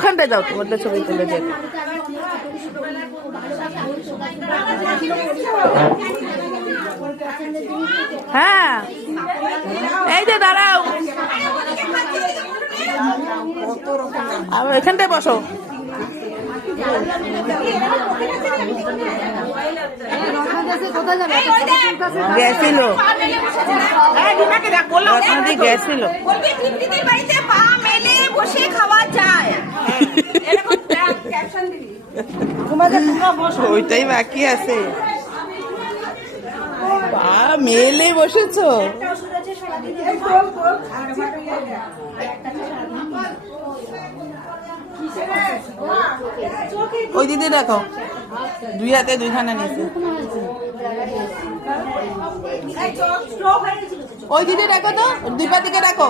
ওখানটায় যাও, তোমাদের ছবি তুলে যে। হ্যাঁ এই যে দাঁড়াও, এখানটায় বসো। গেছিল গেছিল ওইটাই বাকি আছে। পা মেলে বসেছো। ওই দিদি দেখো, দুই হাতে দুইখানে নিয়েছে। ওই দিদি দেখো তো, দুই পা দিকে দেখো।